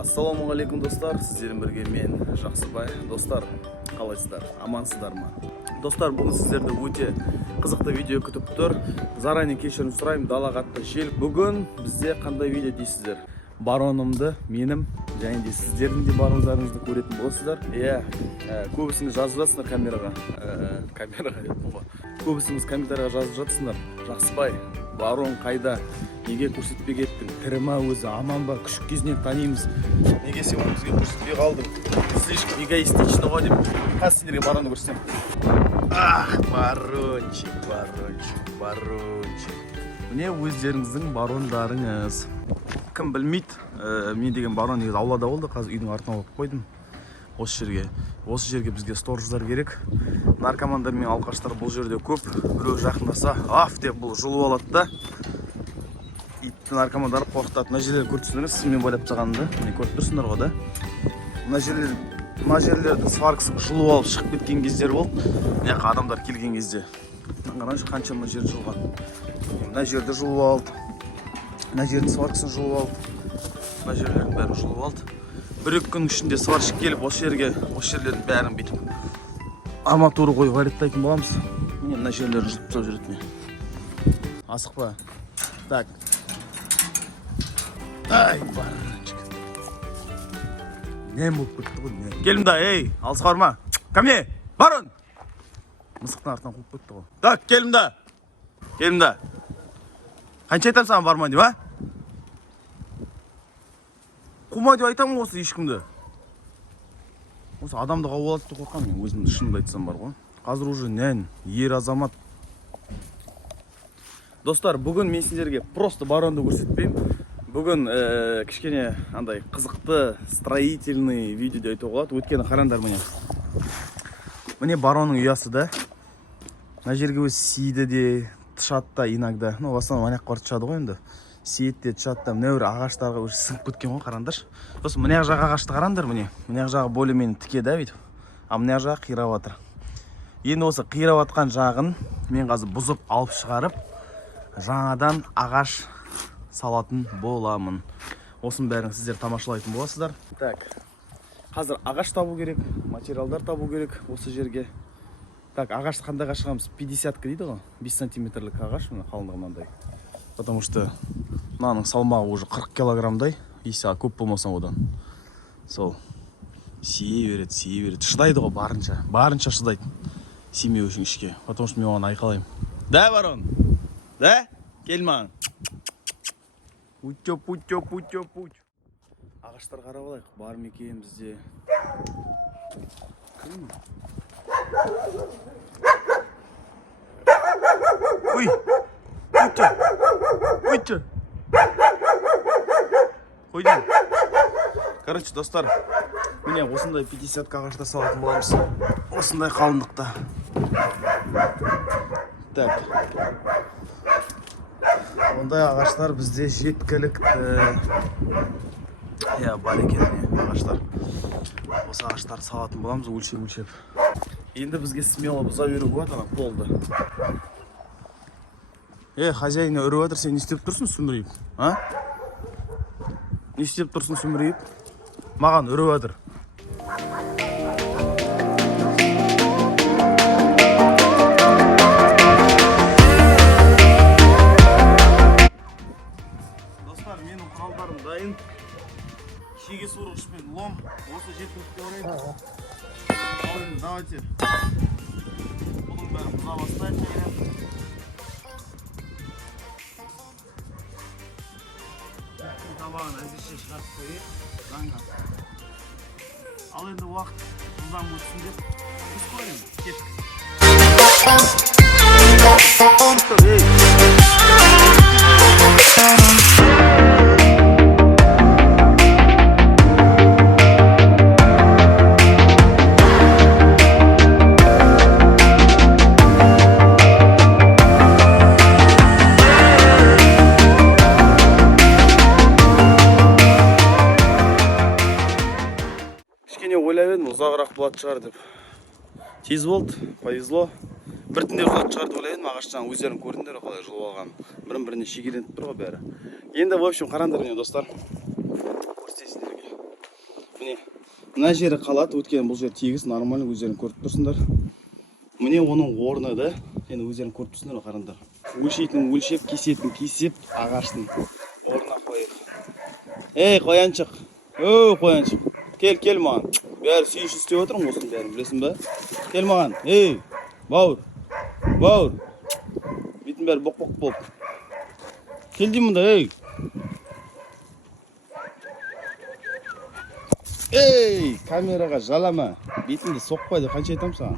Ассалаумағалейкум достар, сіздермен бірге мен Жақсыбай. Достар, қалайсыздар, амансыздар ма? Достар, бүгін сіздерді өте қызықты видео күтіп тұр. Заранее кешірім сұраймын, дала қатты жел. Бүгін бізде қандай видео дейсіздер? Баронымды, менім және де сіздердің де барондарыңызды көретін боласыздар. Көбісіңіз жазып жатсыңдар камераға. Көбісіңіз комментарияға жазып жатсыңдар. Жақсыбай, барон қайда? Неге көрсетпей кеттің? Тірі ма өзі, аман ба? Күшік кезінен танимыз. Неге сен оны бізге көрсетпей қалдың? Слишком эгоистично ғой деп. Қазір сендерге баронды көрсетем. Барончик. Міне өздеріңіздің барондарыңыз. Кім білмейді, мен деген барон негізі аулада болды, қазір үйдің артына алып қойдым. Осы жерге бізге сторождар керек. Наркомандар мен алқаштар бұл жерде көп. Біреу жақындаса, аф деп бұл жұлып алады да. Итті наркомандар қорқытады. Мына жерлерді көріп тұрсыңдар, сіз мен байлап тастағанымды. Міне көріп тұрсыңдар ғой да. Мына жерлерді сваркасы жұлып алып шығып кеткен кездер болды. Мына адамдар келген кезде. Қараңызшы қанша мына жер жұлған. Мына жерді жұлып алды. Мына жердің сваркасын жұлып алды. Мына жерлердің бәрін жұлып алды. Бір-екі күн ішінде сварщик келіп осы жерлердің бәрін бүйтіп арматура қойып валеттайтын боламыз. Міне мына жерлерін жұлып тастап жүреді. Асықпа. Так. Ай, барончик. Не болып кетті ғой, не? Келім да, ей, алысқа барма. Ко мне, барон! Мысықтың артынан қуып кетті ғой. Так, келім да. Қанша айтам саған барма деп, а? Қума деп айтам осы ешкімді. Осы адамды қауалады деп қорқам мен, өзімді шынымды айтсам бар ғой. Қазір уже нән, ер азамат. Достар, бүгін мен сендерге просто баронды көрсетпеймін. Бүгін кішкене андай қызықты, строительный видео айтуға болады. Өткені қараңдар міне. Міне баронның ұясы да. Мына жерге өз сиді де, тышады да иногда. В основном аяқ бар тышады ғой енді. Сейітте тышады да, мына ағаштарға уже сіңіп кеткен ғой, қараңдар. Сосын мына жағы ағашты қараңдар міне. Мына жағы более-менее тіке да бүйтіп. А мына жағы қирап жатыр. Енді осы қирап жатқан жағын мен қазір бұзып алып шығарып, жаңадан ағаш салатын боламын. Осының бәрін сіздер тамашалайтын боласыздар. Так, қазір ағаш табу керек, материалдар табу керек осы жерге. Так, ағашты қандайға шығамыз? 50-ка дейді ғой, 5 сантиметрлік ағаш, мына қалыңдығы мынандай. Потому что мынаның салмағы уже 40 килограммдай, если көп болмаса одан. Сол, сие береді. Шыдайды ғой барынша шыдайды. Семей үшін ішке, потому что мен оған айқалаймын. Да, барон? Да? Кел маған. Путь. Ағаштар қарап алайық, бар ма екен бізде? Ой, путь. Қойдың. Короче, достар, міне осындай 50-ка ағаштар салатын боламыз. Осындай қалыңдықта. Так. Ондай ағаштар бізде жеткілікті. Бар екен ағаштар. Осы ағаштар салатын боламыз, өлшеп. Енді бізге смело бұза беру болады, ана полды. Хозяйына үріп жатыр, сен не істеп тұрсың сүмірейіп? Не істеп тұрсың сүмірейіп? Маған үріп жатыр. Достар, менің құралдарым дайын. Шеге сорғыш пен лом. Осы жеткілікті орайын. Давайте. Бұның бәрін бұза бастайын. Табағын әзірше шығарып қойып. Ал енді уақыт жылдам өтсін деп. Біз қойын. Кеттік. Ұзағырақ болады шығар деп. Тез болды, повезло. Біртіндеп жылады шығарды ойлайын, ағаштан өздерін көрдіңдер қалай жұлып алған. Бірін-біріне шегеленіп тұр ғой бәрі. Енді, в общем, қараңдар міне достар. Көрсетейін сіздерге. міне мына жері қалады. Өйткені бұл жер тегіс нормально, өздерің көріп тұрсыңдар. Міне оның орны да, енді өздерің көріп тұрсыңдар, қараңдар. Өлшейтін өлшеп, кесетін кесеп, ағаштың орнына қойып. Ей, қояншық. Өй, қояншық. Кел маған. Бәрі сүйіш істеп отырмын осының бәрін, білесің бе? Кел маған. Ей, бауыр. Бетін бәрі боқ-боқ болып. Кел деймін мұнда, ей. Ей, камераға жалама. Бетіңді соқпайды, қанша айтам саған.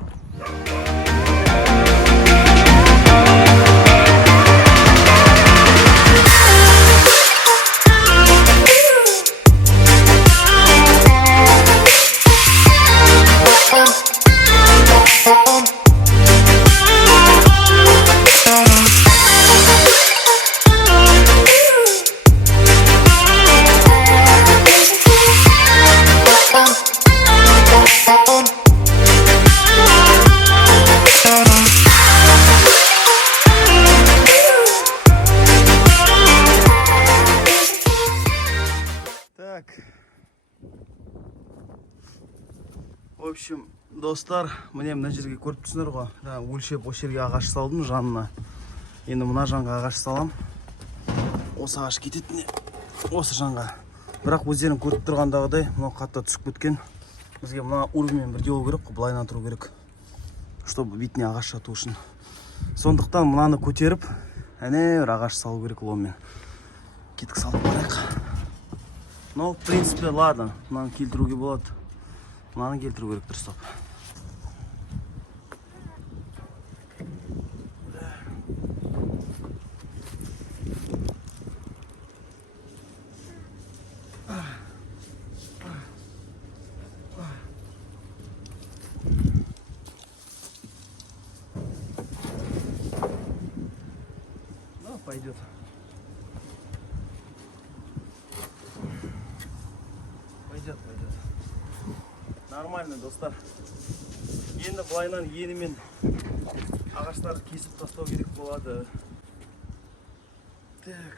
В общем, достар, міне мына жерге көріп тұрсыңдар ғой. Өлшеп осы жерге ағаш салдым жанына. Енді мына жанға ағаш салам. Осы ағаш кететіне. Осы жанға. Бірақ өздерің көріп тұрғандағыдай, мынау қатты түсіп кеткен. Бізге мына уровеньмен бірге болу керек, былайынан тұру керек. Чтобы бетіне ағаш жату үшін. Сондықтан мынаны көтеріп, әне бір ағаш салу керек ломмен. Кетік салып барайық. Но, в принципе, ладно. Мынаны келтіруге болады. Мынаны келтіру керек, дұрыстап. Да, пойдет. Пойдет. Нормально, достар. Енді былайынан енімен ағаштарды кесіп тастау керек болады. Так.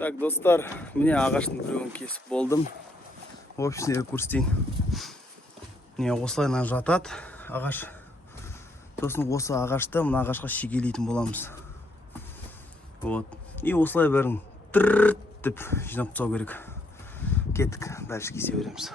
Так, достар, міне ағаштың біреуін кесіп болдым. В общем, көрсетейін. Міне осылайынан жатады ағаш. Сосын осы ағашты мына ағашқа шегелейтін боламыз. Вот. И осылай бәрін тыррррт деп жинап тастау керек. Кеттік, дальше кесе береміз.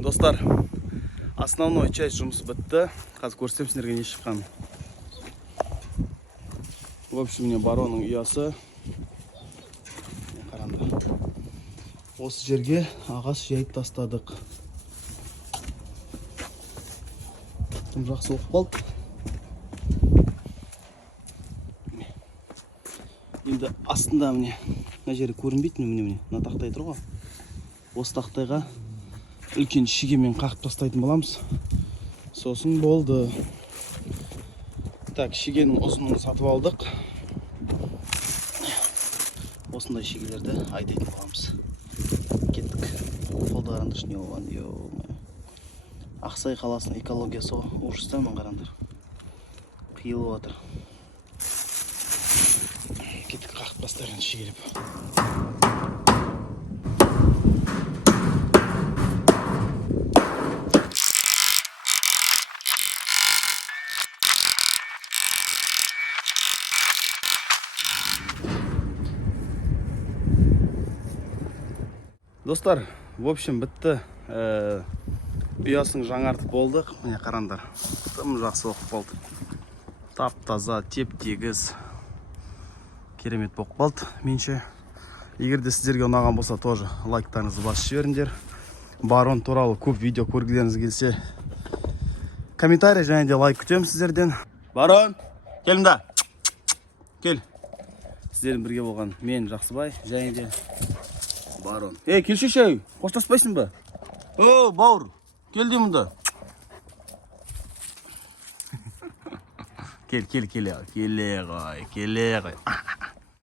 Достар, основной часть жұмысы бітті. Қазір көрсетем сіздерге не шыққанын. В общем, міне баронның ұясы. Қараңдар. Осы жерге ағаш жайып тастадық. Тым жақсы оқып қалды. Енді астында міне, мына жері көрінбейді, міне, мына тақтай тұр ғой. Осы тақтайға үлкен шегемен қағып тастайтын боламыз. Сосын болды. Так, шегенің ұзынын сатып алдық. Осындай шегелерді айдайтын боламыз. Кеттік. Қолдарында не болған. Ақсай қаласының экологиясы ужастан қараңдар. Қиылып жатыр. Кетіп қақып бастарын шегелеп. Достар, в общем, бітті. Ұясын жаңартып болдық. Міне қараңдар. Тым жақсы оқып болды. Тап-таза, теп-тегіс. Керемет болып қалды. Менше. Егер де сіздерге ұнаған болса, тоже лайктарыңызды басып жіберіңдер. Барон туралы көп видео көргілеріңіз келсе, комментарий және де лайк күтемін сіздерден. Барон, келіңді. Кел. Сіздердің бірге болған мен Жақсыбай және де Барон. Келші шай, қоштаспайсың ба? Бауыр, кел де мұнда. Келе ғой.